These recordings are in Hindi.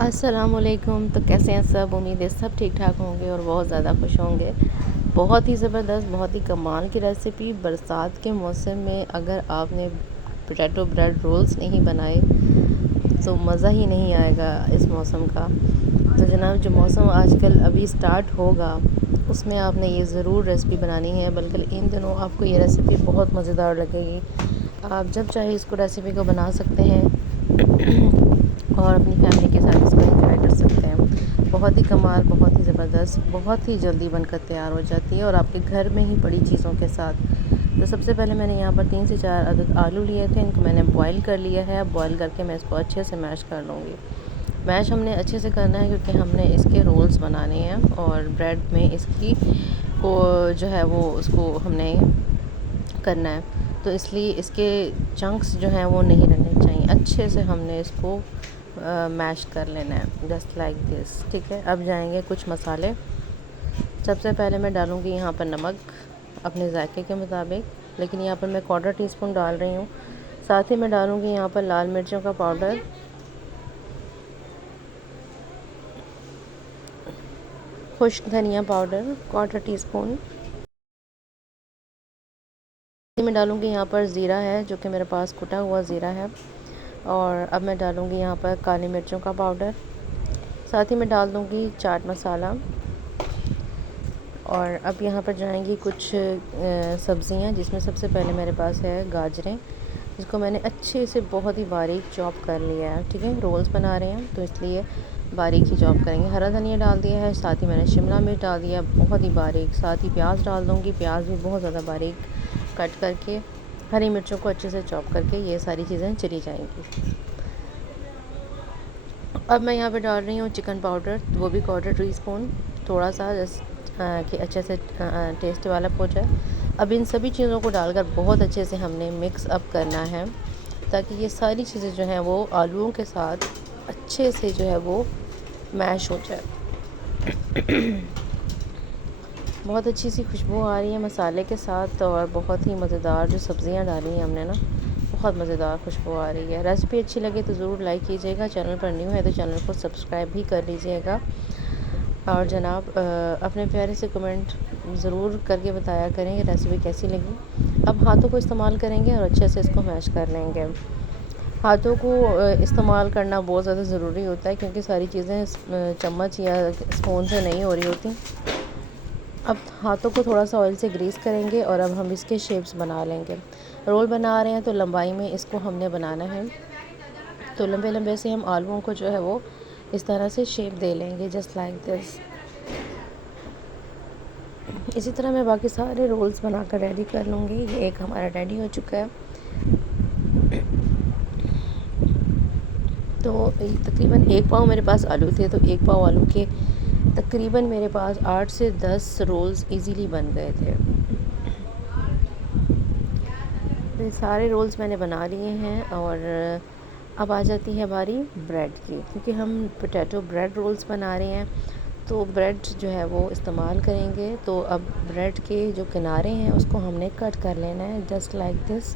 अस्सलामुअलैकुम। तो कैसे हैं सब? उम्मीद है सब ठीक ठाक होंगे और बहुत ज़्यादा खुश होंगे। बहुत ही ज़बरदस्त, बहुत ही कमाल की रेसिपी। बरसात के मौसम में अगर आपने पोटैटो ब्रेड रोल्स नहीं बनाए तो मज़ा ही नहीं आएगा इस मौसम का। तो जनाब, जो मौसम आजकल अभी स्टार्ट होगा उसमें आपने ये ज़रूर रेसिपी बनानी है। बल्कि इन दिनों आपको ये रेसिपी बहुत मज़ेदार लगेगी। आप जब चाहे इसको रेसिपी को बना सकते हैं और अपनी फैमिली के साथ इसको एंजॉय कर सकते हैं। बहुत ही कमाल, बहुत ही ज़बरदस्त, बहुत ही जल्दी बनकर तैयार हो जाती है और आपके घर में ही पड़ी चीज़ों के साथ। तो सबसे पहले मैंने यहाँ पर 3 से 4 अदद आलू लिए थे। इनको मैंने बॉईल कर लिया है। अब बॉईल करके मैं इसको अच्छे से मैश कर लूँगी। मैश हमने अच्छे से करना है क्योंकि हमने इसके रोल्स बनाने हैं और ब्रेड में इसकी को जो है वो उसको हमने करना है। तो इसलिए इसके चंक्स जो हैं वो नहीं रहने चाहिए। अच्छे से हमने इसको मैश कर लेना है, जस्ट लाइक दिस। ठीक है, अब जाएंगे कुछ मसाले। सबसे पहले मैं डालूँगी यहाँ पर नमक अपने जायके के मुताबिक, लेकिन यहाँ पर मैं 1/4 टीस्पून डाल रही हूँ। साथ ही मैं डालूँगी यहाँ पर लाल मिर्चों का पाउडर, खुश्क धनिया पाउडर 1/4 टीस्पून। मैं डालूँगी यहाँ पर ज़ीरा है, जो कि मेरे पास कुटा हुआ ज़ीरा है। और अब मैं डालूँगी यहाँ पर काली मिर्चों का पाउडर। साथ ही मैं डाल दूँगी चाट मसाला। और अब यहाँ पर जाएंगी कुछ सब्ज़ियाँ, जिसमें सबसे पहले मेरे पास है गाजरें, जिसको मैंने अच्छे से बहुत ही बारीक चॉप कर लिया है। ठीक है, रोल्स बना रहे हैं तो इसलिए बारीक ही चॉप करेंगे। हरा धनिया डाल दिया है, साथ ही मैंने शिमला मिर्च डाल दिया बहुत ही बारीक। साथ ही प्याज डाल दूँगी, प्याज भी बहुत ज़्यादा बारीक कट करके। हरी मिर्चों को अच्छे से चॉप करके ये सारी चीज़ें चली जाएंगी। अब मैं यहाँ पे डाल रही हूँ चिकन पाउडर, वो भी 1/4 टीस्पून, थोड़ा सा कि अच्छे से टेस्ट डेवलप हो जाए। अब इन सभी चीज़ों को डालकर बहुत अच्छे से हमने मिक्स अप करना है, ताकि ये सारी चीज़ें जो हैं वो आलूओं के साथ अच्छे से जो है वो मैश हो जाए। बहुत अच्छी सी खुशबू आ रही है मसाले के साथ और बहुत ही मज़ेदार जो सब्ज़ियाँ डाली हैं हमने ना, बहुत मज़ेदार खुशबू आ रही है। रेसिपी अच्छी लगे तो ज़रूर लाइक कीजिएगा। चैनल पर न्यू है तो चैनल को सब्सक्राइब भी कर लीजिएगा। और जनाब, अपने प्यारे से कमेंट ज़रूर करके बताया करें कि रेसिपी कैसी लगी। अब हाथों को इस्तेमाल करेंगे और अच्छे से इसको मैश कर लेंगे। हाथों को इस्तेमाल करना बहुत ज़्यादा ज़रूरी होता है, क्योंकि सारी चीज़ें चम्मच या स्पून से नहीं हो रही होती। अब हाथों को थोड़ा सा ऑयल से ग्रीस करेंगे और अब हम इसके शेप्स बना लेंगे। रोल बना रहे हैं तो लंबाई में इसको हमने बनाना है। तो लंबे लंबे से हम आलूओं को जो है वो इस तरह से शेप दे लेंगे, जस्ट लाइक दिस। इसी तरह मैं बाकी सारे रोल्स बनाकर रेडी कर लूँगी। ये एक हमारा रेडी हो चुका है। तो तकरीबन 1 पाव मेरे पास आलू थे, तो 1 पाव आलू के तकरीबन मेरे पास 8 से 10 रोल्स इजीली बन गए थे। तो सारे रोल्स मैंने बना लिए हैं और अब आ जाती है बारी ब्रेड की, क्योंकि हम पोटैटो ब्रेड रोल्स बना रहे हैं तो ब्रेड जो है वो इस्तेमाल करेंगे। तो अब ब्रेड के जो किनारे हैं उसको हमने कट कर लेना है, जस्ट लाइक दिस।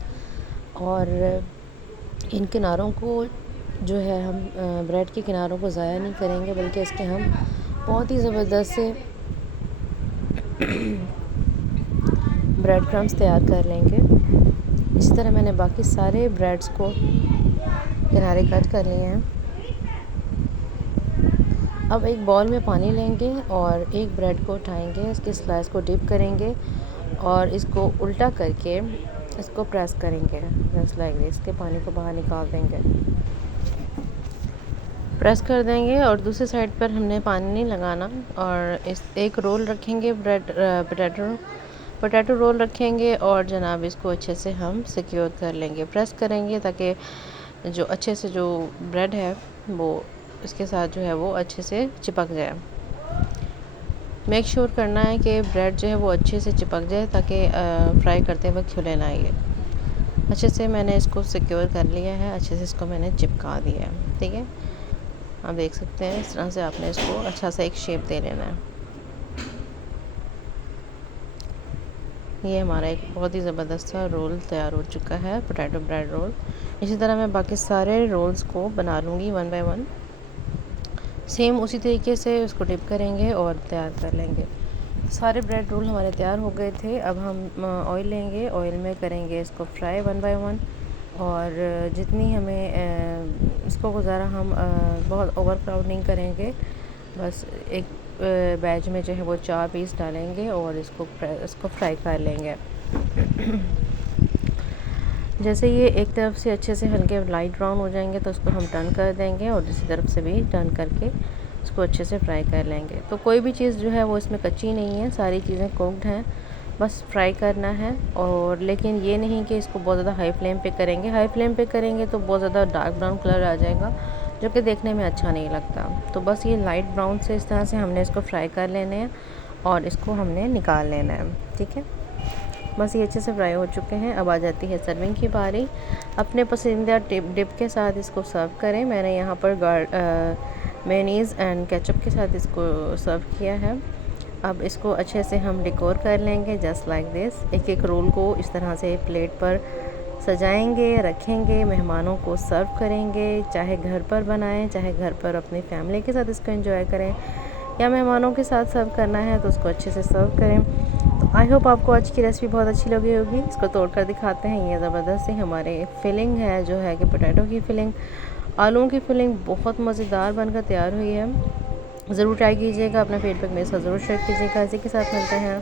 और इन किनारों को जो है हम ब्रेड के किनारों को ज़ाया नहीं करेंगे, बल्कि इसके हम बहुत ही ज़बरदस्त से ब्रेड क्रम्स तैयार कर लेंगे। इसी तरह मैंने बाकी सारे ब्रेड्स को किनारे कट कर लिए हैं। अब एक बॉल में पानी लेंगे और एक ब्रेड को उठाएंगे, इसके स्लाइस को डिप करेंगे और इसको उल्टा करके इसको प्रेस करेंगे, जस्ट लाइक दिस। इसके पानी को बाहर निकाल देंगे, प्रेस कर देंगे। और दूसरी साइड पर हमने पानी नहीं लगाना। और इस एक रोल रखेंगे, ब्रेड पोटैटो रोल रखेंगे और जनाब इसको अच्छे से हम सिक्योर कर लेंगे, प्रेस करेंगे ताकि जो अच्छे से जो ब्रेड है वो इसके साथ जो है वो अच्छे से चिपक जाए। मेक श्योर करना है कि ब्रेड जो है वो अच्छे से चिपक जाए, ताकि फ्राई करते वक्त खुले ना ये। अच्छे से मैंने इसको सिक्योर कर लिया है, अच्छे से इसको मैंने चिपका दिया है। ठीक है, आप देख सकते हैं इस तरह से आपने इसको अच्छा सा एक शेप दे लेना है। ये हमारा एक बहुत ही ज़बरदस्त सा रोल तैयार हो चुका है, पोटैटो ब्रेड रोल। इसी तरह मैं बाकी सारे रोल्स को बना लूँगी वन बाय वन। सेम उसी तरीके से उसको डिप करेंगे और तैयार कर लेंगे। सारे ब्रेड रोल हमारे तैयार हो गए थे। अब हम ऑयल लेंगे, ऑयल में करेंगे इसको फ्राई वन बाय वन। और जितनी हमें इसको गुजारा हम बहुत ओवर क्राउड नहीं करेंगे। बस एक बैच में जो है वो 4 पीस डालेंगे और इसको फ्राई कर लेंगे। जैसे ये एक तरफ से अच्छे से हल्के लाइट ब्राउन हो जाएंगे तो उसको हम टर्न कर देंगे और दूसरी तरफ से भी टर्न करके इसको अच्छे से फ्राई कर लेंगे। तो कोई भी चीज़ जो है वो इसमें कच्ची नहीं है, सारी चीज़ें कुक्ड हैं, बस फ्राई करना है। और लेकिन ये नहीं कि इसको बहुत ज़्यादा हाई फ्लेम पे करेंगे। हाई फ्लेम पे करेंगे तो बहुत ज़्यादा डार्क ब्राउन कलर आ जाएगा, जो कि देखने में अच्छा नहीं लगता। तो बस ये लाइट ब्राउन से इस तरह से हमने इसको फ्राई कर लेने हैं और इसको हमने निकाल लेना है। ठीक है, बस ये अच्छे से फ्राई हो चुके हैं। अब आ जाती है सर्विंग की बारी। अपने पसंदीदा डिप के साथ इसको सर्व करें। मैंने यहाँ पर मेयोनीज़ एंड केचप के साथ इसको सर्व किया है। अब इसको अच्छे से हम डेकोर कर लेंगे जस्ट लाइक दिस। एक एक रोल को इस तरह से प्लेट पर सजाएंगे, रखेंगे, मेहमानों को सर्व करेंगे। चाहे घर पर बनाएं, चाहे घर पर अपनी फैमिली के साथ इसको एंजॉय करें, या मेहमानों के साथ सर्व करना है तो उसको अच्छे से सर्व करें। तो आई होप आपको आज की रेसिपी बहुत अच्छी लगी होगी। इसको तोड़कर दिखाते हैं। ये ज़बरदस्त सी हमारे फिलिंग है जो है कि पोटैटो की फिलिंग, आलूओं की फिलिंग बहुत मज़ेदार बनकर तैयार हुई है। ज़रूर ट्राई कीजिएगा, अपना फीडबैक मेरे साथ ज़रूर शेयर कीजिएगा। इसी के साथ मिलते हैं।